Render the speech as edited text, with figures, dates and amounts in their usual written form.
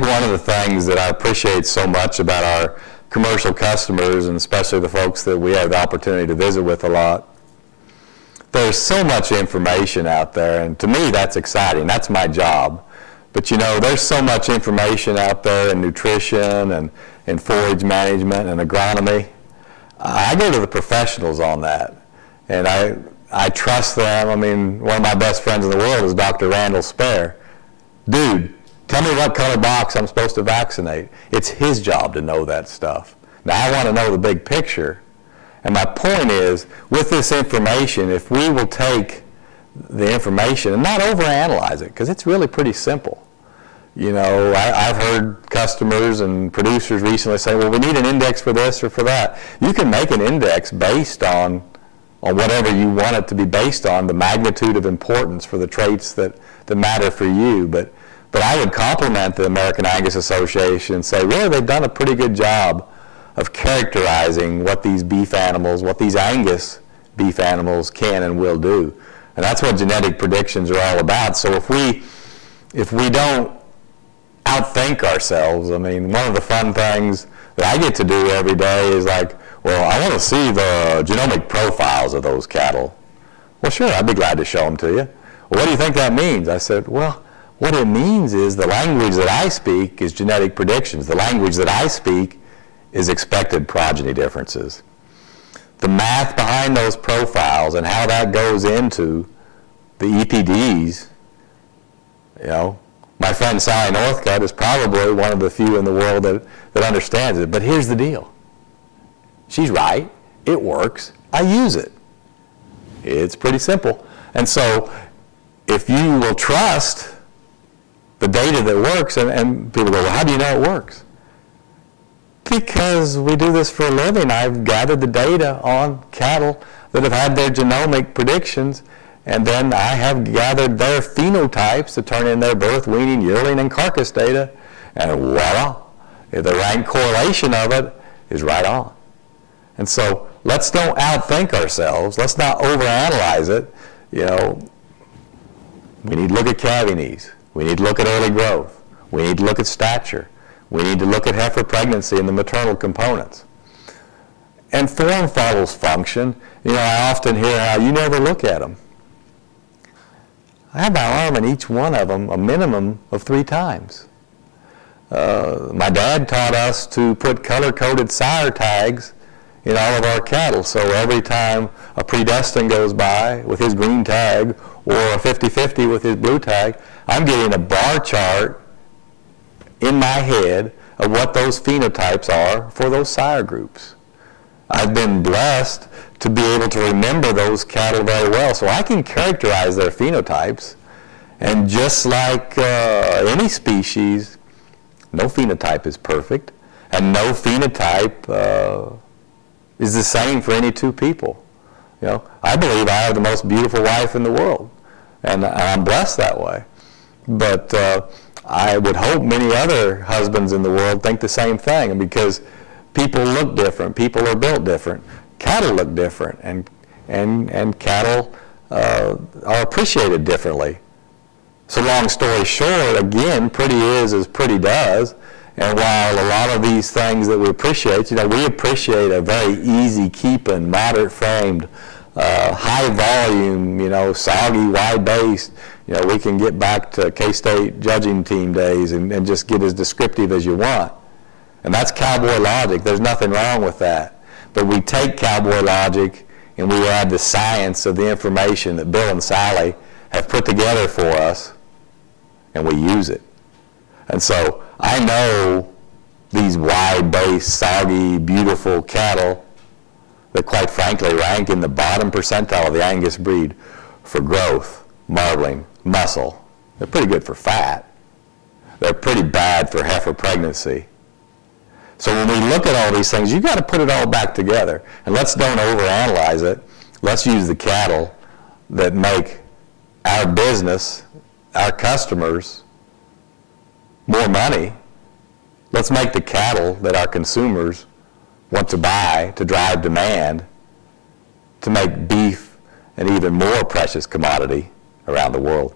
One of the things that I appreciate so much about our commercial customers, and especially the folks that we have the opportunity to visit with a lot, there's so much information out there, and to me that's exciting. That's my job. But you know, there's so much information out there in nutrition and forage management and agronomy. I go to the professionals on that, and I trust them. I mean, one of my best friends in the world is Dr. Randall Spare. Dude, tell me what color box I'm supposed to vaccinate. It's his job to know that stuff. Now, I want to know the big picture. And my point is, with this information, if we will take the information and not overanalyze it, because it's really pretty simple. You know, I've heard customers and producers recently say, well, we need an index for this or for that. You can make an index based on whatever you want it to be based on, the magnitude of importance for the traits that matter for you. But I would compliment the American Angus Association and say, really, they've done a pretty good job of characterizing what these beef animals, what these Angus beef animals can and will do. And that's what genetic predictions are all about. So if we don't outthink ourselves, I mean, one of the fun things that I get to do every day is like, well, I want to see the genomic profiles of those cattle. Well, sure, I'd be glad to show them to you. Well, what do you think that means? I said, well, what it means is the language that I speak is genetic predictions. The language that I speak is expected progeny differences. The math behind those profiles and how that goes into the EPDs, you know, my friend Sally Northcutt is probably one of the few in the world that understands it. But here's the deal. She's right. It works. I use it. It's pretty simple. And so if you will trust the data that works, and people go, well, how do you know it works? Because we do this for a living. I've gathered the data on cattle that have had their genomic predictions, and then I have gathered their phenotypes to turn in their birth, weaning, yearling, and carcass data, and voila, the rank correlation of it is right on. And so let's don't outthink ourselves. Let's not overanalyze it. You know, we need to look at calving knees. We need to look at early growth. We need to look at stature. We need to look at heifer pregnancy and the maternal components. And form follows function. You know, I often hear how you never look at them. I have my arm in each one of them a minimum of 3 times. My dad taught us to put color-coded sire tags in all of our cattle. So every time a predestined goes by with his green tag or a 50-50 with his blue tag, I'm getting a bar chart in my head of what those phenotypes are for those sire groups. I've been blessed to be able to remember those cattle very well, so I can characterize their phenotypes. And just like any species, no phenotype is perfect, and no phenotype is the same for any 2 people. You know, I believe I have the most beautiful wife in the world, and I'm blessed that way. But I would hope many other husbands in the world think the same thing, because people look different, people are built different, cattle look different, and cattle are appreciated differently. So long story short, again, pretty is as pretty does. And while a lot of these things that we appreciate, you know, we appreciate a very easy keeping, moderate framed, high volume, you know, soggy, wide based. You know, we can get back to K-State judging team days and just get as descriptive as you want. And that's cowboy logic. There's nothing wrong with that. But we take cowboy logic and we add the science of the information that Bill and Sally have put together for us, and we use it. And so I know these wide-based, soggy, beautiful cattle that quite frankly rank in the bottom percentile of the Angus breed for growth, marbling, muscle. They're pretty good for fat. They're pretty bad for heifer pregnancy. So when we look at all these things, you've got to put it all back together. And let's don't overanalyze it. Let's use the cattle that make our business, our customers, more money. Let's make the cattle that our consumers want to buy to drive demand, to make beef an even more precious commodity around the world.